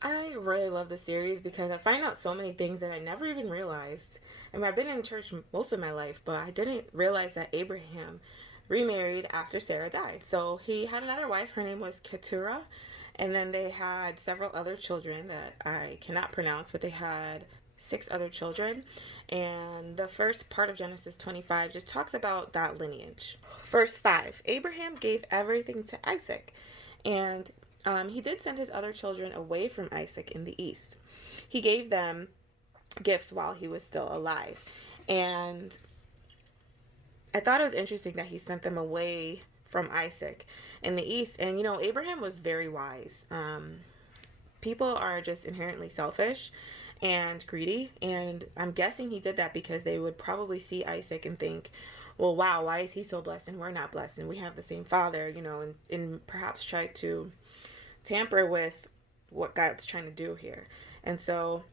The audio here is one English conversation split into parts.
I really love the series because I find out so many things that I never even realized. I mean, I've been in church most of my life, but I didn't realize that Abraham remarried after Sarah died. So he had another wife. Her name was Keturah. And then they had several other children that I cannot pronounce, but they had six other children. And the first part of Genesis 25 just talks about that lineage. Verse 5, Abraham gave everything to Isaac. And he did send his other children away from Isaac in the east. He gave them gifts while he was still alive. And I thought it was interesting that he sent them away from Isaac in the east. And, Abraham was very wise. People are just inherently selfish and greedy. And I'm guessing he did that because they would probably see Isaac and think, well, wow, why is he so blessed and we're not blessed and we have the same father, and perhaps try to tamper with what God's trying to do here. And so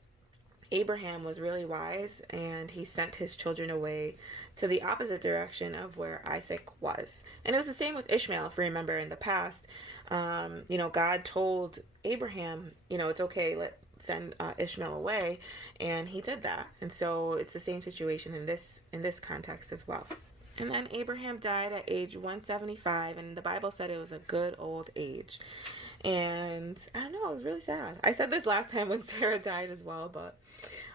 Abraham was really wise and he sent his children away to the opposite direction of where Isaac was. And it was the same with Ishmael, if you remember in the past. God told Abraham, it's okay, send Ishmael away, and he did that. And so it's the same situation in this context as well. And then Abraham died at age 175, and the Bible said it was a good old age. And I don't know, it was really sad. I said this last time when Sarah died as well, but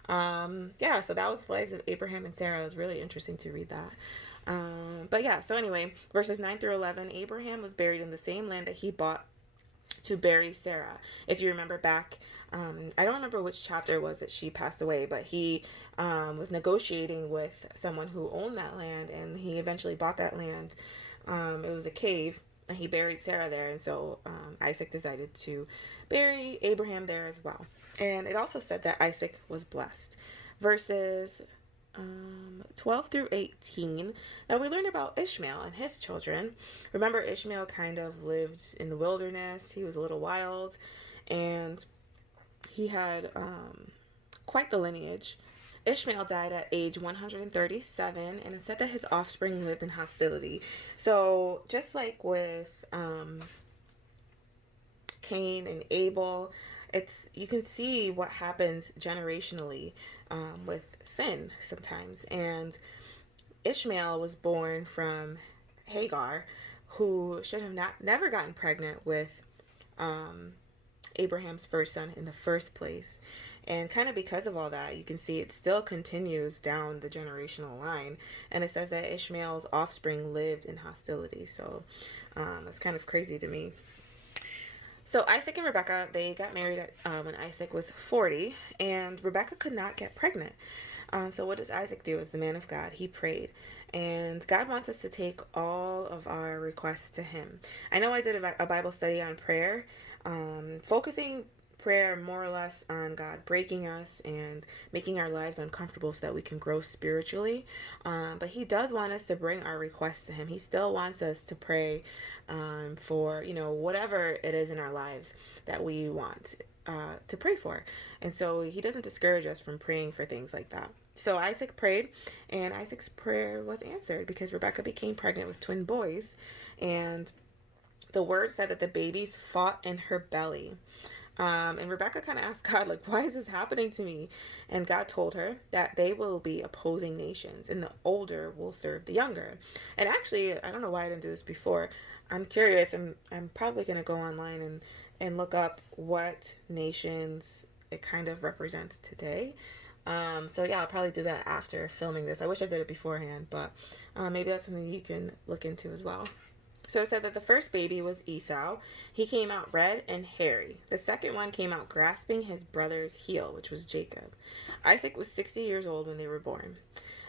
yeah, so that was the lives of Abraham and Sarah. It was really interesting to read that. But yeah, so anyway, verses 9 through 11, Abraham was buried in the same land that he bought to bury Sarah. If you remember back, I don't remember which chapter it was that she passed away, but he was negotiating with someone who owned that land, and he eventually bought that land. It was a cave, and he buried Sarah there, and so Isaac decided to bury Abraham there as well. And it also said that Isaac was blessed. Verses 12 through 18. Now we learn about Ishmael and his children. Remember, Ishmael kind of lived in the wilderness. He was a little wild, and he had quite the lineage. Ishmael died at age 137, and it said that his offspring lived in hostility. So just like with Cain and Abel, you can see what happens generationally with sin sometimes. And Ishmael was born from Hagar, who should have never gotten pregnant with Abraham's first son in the first place. And kind of because of all that, you can see it still continues down the generational line. And it says that Ishmael's offspring lived in hostility. So that's kind of crazy to me. So Isaac and Rebecca, they got married when Isaac was 40, and Rebecca could not get pregnant. So what does Isaac do as the man of God? He prayed. And God wants us to take all of our requests to him. I know I did a Bible study on prayer, focusing prayer more or less on God breaking us and making our lives uncomfortable so that we can grow spiritually. But he does want us to bring our requests to him. He still wants us to pray for, whatever it is in our lives that we want to pray for. And so he doesn't discourage us from praying for things like that. So Isaac prayed, and Isaac's prayer was answered because Rebecca became pregnant with twin boys. And the word said that the babies fought in her belly. And Rebecca kind of asked God, why is this happening to me? And God told her that they will be opposing nations, and the older will serve the younger. And actually, I don't know why I didn't do this before. I'm curious. I'm probably going to go online and look up what nations it kind of represents today. So yeah, I'll probably do that after filming this. I wish I did it beforehand, but maybe that's something you can look into as well. So it said that the first baby was Esau. He came out red and hairy. The second one came out grasping his brother's heel, which was Jacob. Isaac was 60 years old when they were born.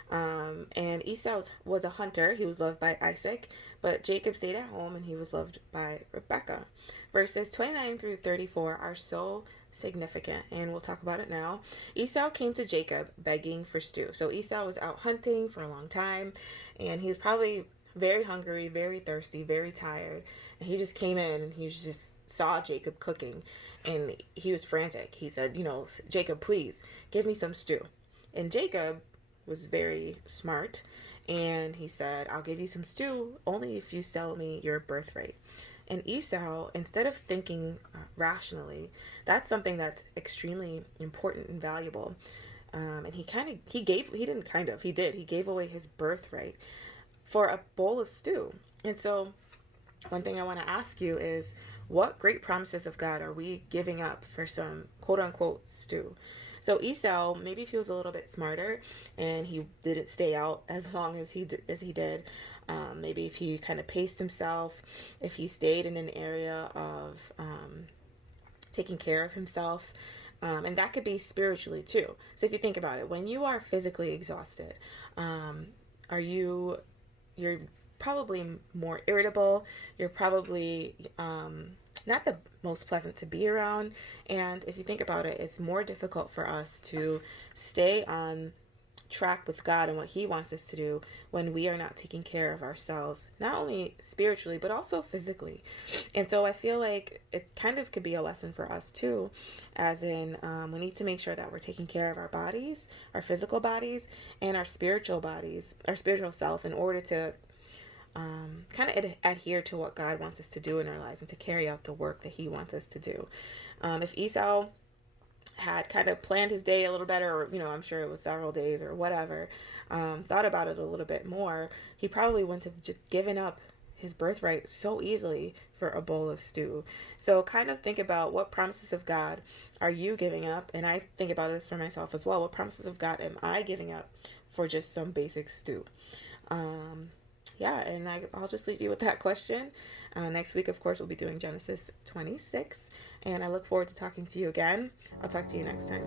And Esau was a hunter. He was loved by Isaac, but Jacob stayed at home and he was loved by Rebekah. Verses 29 through 34 are so significant, and we'll talk about it now. Esau came to Jacob begging for stew. So Esau was out hunting for a long time, and he was probably very hungry, very thirsty, very tired. And he just came in and he just saw Jacob cooking, and he was frantic. He said, Jacob, please give me some stew. And Jacob was very smart, and he said, I'll give you some stew only if you sell me your birthright. And Esau, instead of thinking rationally, that's something that's extremely important and valuable. And he gave away his birthright for a bowl of stew. And so, one thing I want to ask you is, what great promises of God are we giving up for some quote unquote stew? So Esau, maybe if he was a little bit smarter and he didn't stay out as long as he did, maybe if he kind of paced himself, if he stayed in an area of taking care of himself, and that could be spiritually too. So if you think about it, when you are physically exhausted, you're probably more irritable. You're probably not the most pleasant to be around. And if you think about it, it's more difficult for us to stay on track with God and what He wants us to do when we are not taking care of ourselves, not only spiritually, but also physically. And so I feel like it kind of could be a lesson for us too, as in we need to make sure that we're taking care of our bodies, our physical bodies, and our spiritual bodies, our spiritual self, in order to kind of adhere to what God wants us to do in our lives and to carry out the work that He wants us to do. If Esau had kind of planned his day a little better, or, I'm sure it was several days or whatever, thought about it a little bit more, he probably wouldn't have just given up his birthright so easily for a bowl of stew. So kind of think about, what promises of God are you giving up? And I think about this for myself as well. What promises of God am I giving up for just some basic stew? And I'll just leave you with that question. Next week, of course, we'll be doing Genesis 26. And I look forward to talking to you again. I'll talk to you next time.